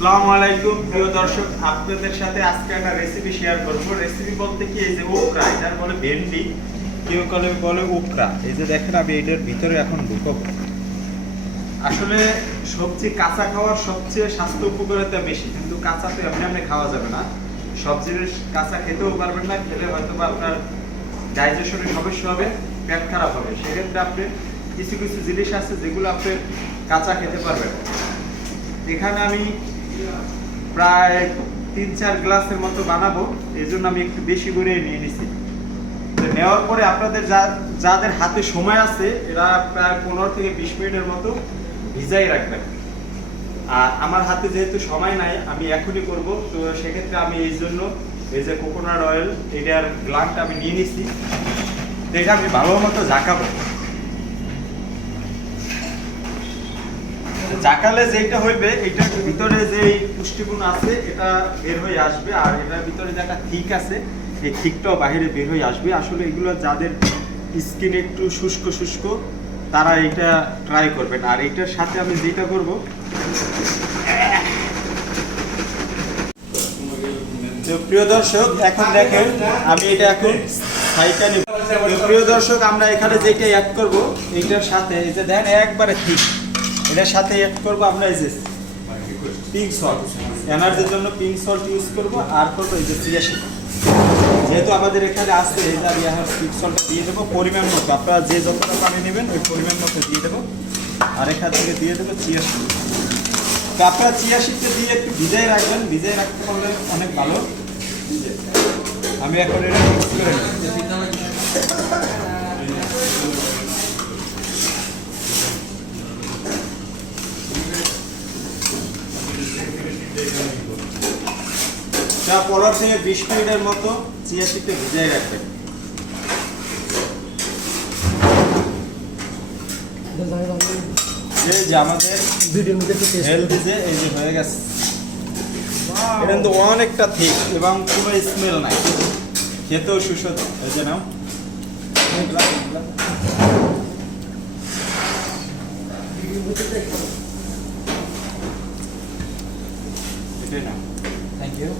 আসসালামু আলাইকুম প্রিয় দর্শক, আপনাদের সাথে আজকে একটা রেসিপি শেয়ার করব। রেসিপি বলতে কি, এই যে ওকরা, এটার বলে ভেন্ডি, কেউ বলে ওকরা। এই যে দেখেন, আমি এটার ভিতরে এখন ঢুকাবো। আসলে সবজি কাঁচা খাওয়ার সবচেয়ে স্বাস্থ্য উপকারিতা বেশি, কিন্তু কাঁচা তো এমনি এমনি খাওয়া যাবে না। সব জিনিস কাঁচা খেতেও পারবেন না, খেলে হয়তো বা আপনার ডাইজেশনের সমস্যা হবে, পেট খারাপ হবে। সেক্ষেত্রে আপনি কিছু কিছু জিনিস আছে যেগুলো আপনি কাঁচা খেতে পারবেন। এখানে আমি প্রায় 3-4 গ্লাসের মতো বানাবো, এই জন্য আমি একটু বেশি করে নিয়ে নিছি। নেওয়ার পরে আপনাদের যাদের হাতে সময় আছে, এরা প্রায় 15 থেকে 20 মিনিটের মতো ভিজাই রাখবেন। আর আমার হাতে যেহেতু সময় নাই, আমি এখনই করব, তো সেক্ষেত্রে আমি এই জন্য এই যে কোকোনাট অয়েল, এটার গ্লাসটা আমি নিয়ে নিছি। এটা আমি ভালো মতো ঝাঁকাবো। জাকালে যেটা হইবে, এটার ভিতরে যে পুষ্টিগুণ আছে এটা বের হয়ে আসবে, আর এটার ভিতরে যে একটা থিক আছে, এই থিকটাও বাইরে বের হয়ে আসবে। আসলে এগুলো যাদের স্কিন একটু শুষ্ক শুষ্ক, তারা এটা ট্রাই করবেন। আর এটার সাথে আমি যেটা করব, তো প্রিয় দর্শক এখন দেখেন আমি এটা এখন ছাইটা নেব। প্রিয় দর্শক, আমরা এখানে যেটা অ্যাড করব, এইটার সাথে এই যে দেখেন একবারে থিক, এটার সাথে অ্যাড করবো আমরা এই যে পিঙ্ক সল্ট, এনার্জির জন্য পিঙ্ক সল্ট ইউজ করবো। আর করবো এই যে চিয়া সিড, যেহেতু আমাদের এখানে আছে, এই যে আমি এখন পিঙ্ক সল্টটা দিয়ে দেবো পরিমাণ মতো। আপনারা যে যতটা পানি নেবেন ওই পরিমাণ মতো দিয়ে দেবো। আর এখান থেকে দিয়ে দেবো চিয়া সিড। তো আপনারা চিয়া সিডটা দিয়ে একটু ভিজাই রাখবেন, ভিজাই রাখতে পারলে অনেক ভালো। আমি এখন এটা মিক্স করে নেব। যা 15 থেকে 20 মিনিটের মতো চিয়া সিডটা ভিজাই রাখবেন। এই যে আমাদের হেলদি যে এই যে হয়ে গেছে, এটা কিন্তু অনেকটা ঠিক এবং কোনো স্মেল নাই, খেতেও সুস্বাদু। এই যে নাও, এটাই নাও। Thank you.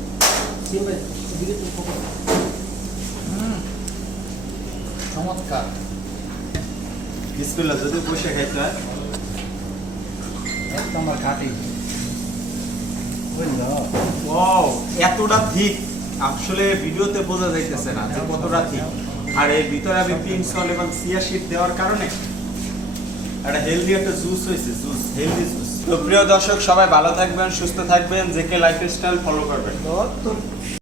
চমৎকার। বিসমিল্লাহ, যদি বসে খাইতে হয়। একদম আমার ঘাটি। ওয়াও, এতটা ঠিক আসলে ভিডিওতে বোঝা যাইতেছে না যে কতটা ঠিক। আর এর ভিতরে আমি পিঙ্ক সল্ট এবং চিয়া সিড দেওয়ার কারণে একটা হেলদি একটা জুস হয়েছে, জুস, হেলদি জুস। তো প্রিয় দর্শক, সবাই ভালো থাকবেন, সুস্থ থাকবেন, জেকে লাইফস্টাইল ফলো করবেন।